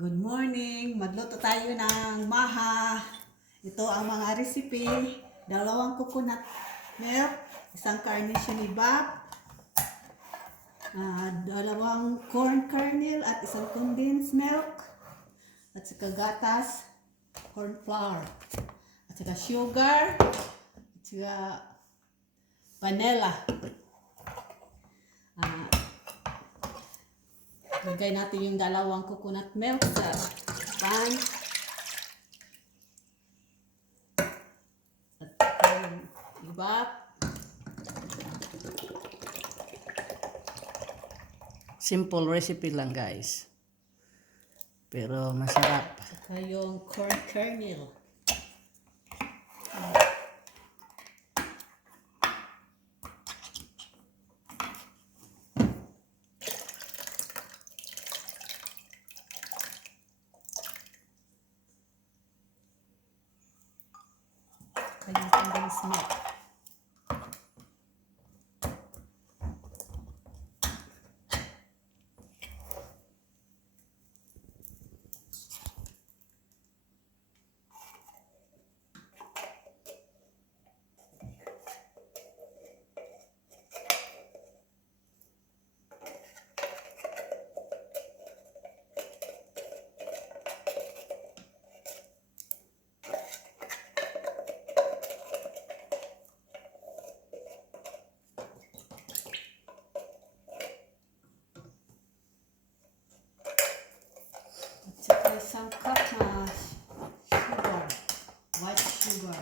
Good morning! Magluto tayo ng maha. Ito ang mga recipe. 2 coconut milk, 1 carnation ibab, 2 corn kernel at 1 condensed milk, at saka gatas, corn flour, at saka sugar, at saka vanilla. Lagay natin yung 2 coconut milk sa pan. At yung ibab. Simple recipe lang guys. Pero masarap. Saka yung corn kernel. Saka yung condensed milk. Saka isang cup na sugar, white sugar.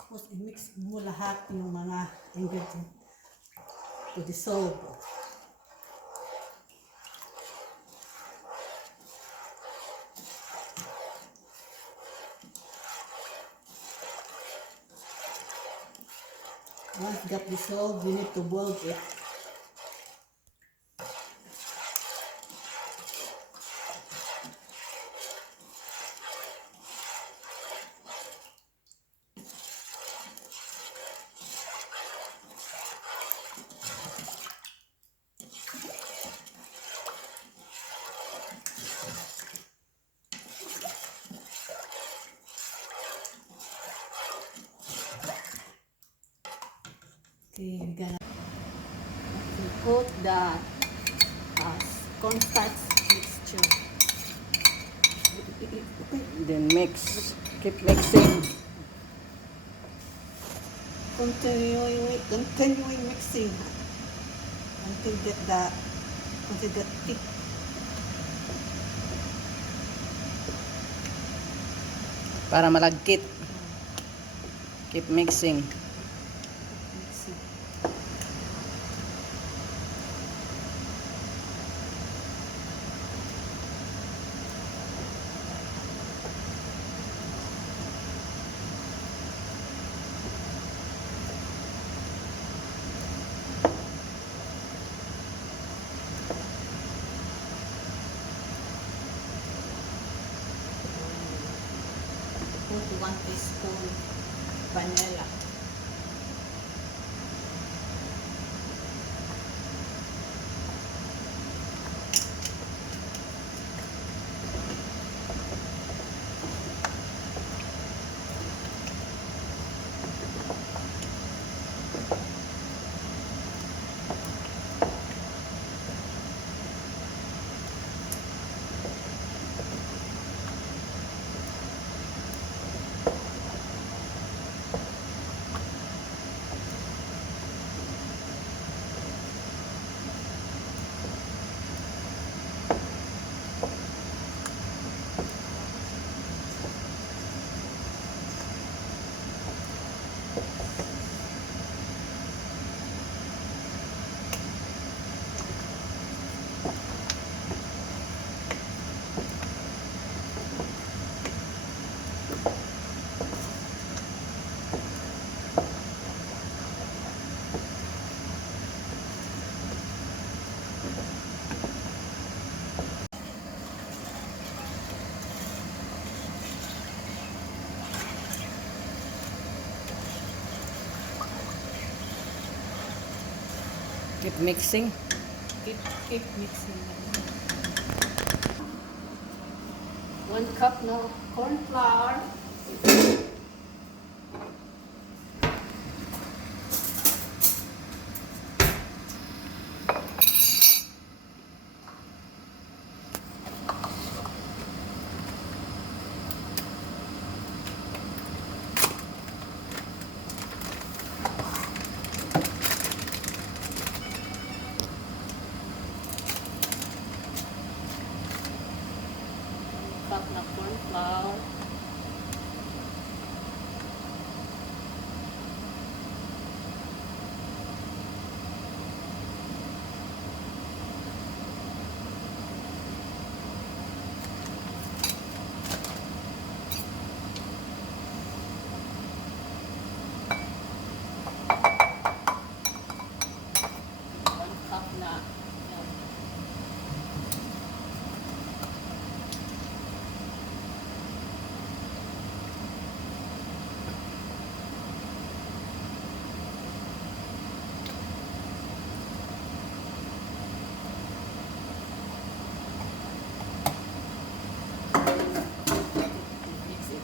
Tapos i-mix mo lahat yung mga ingredients to dissolve. Once it got dissolved, you need to boil it. Okay, we're gonna put the cornstarch mixture. Then mix. Keep mixing. Continuing mixing until get thick. Para malagkit. Keep mixing. Mixing. Put 1 teaspoon vanilla. Keep mixing. Keep mixing. 1 cup na corn flour. Cup na corn flour. Cup na mix it.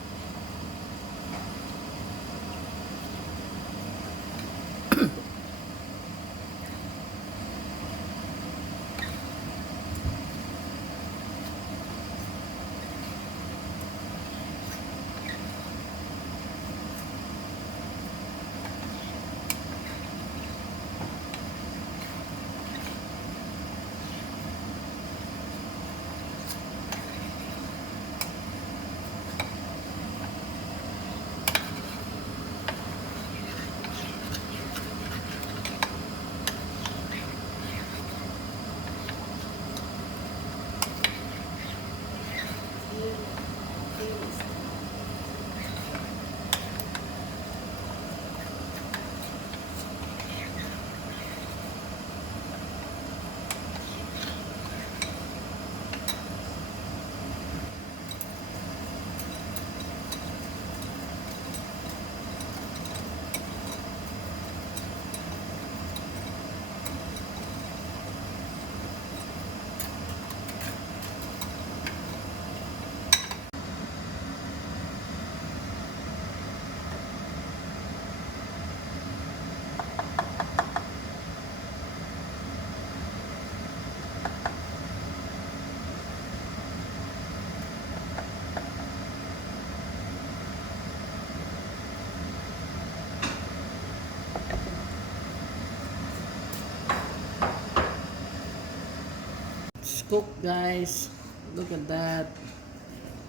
It's cooked, guys. Look at that.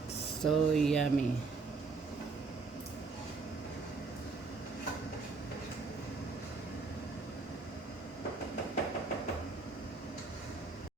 So yummy.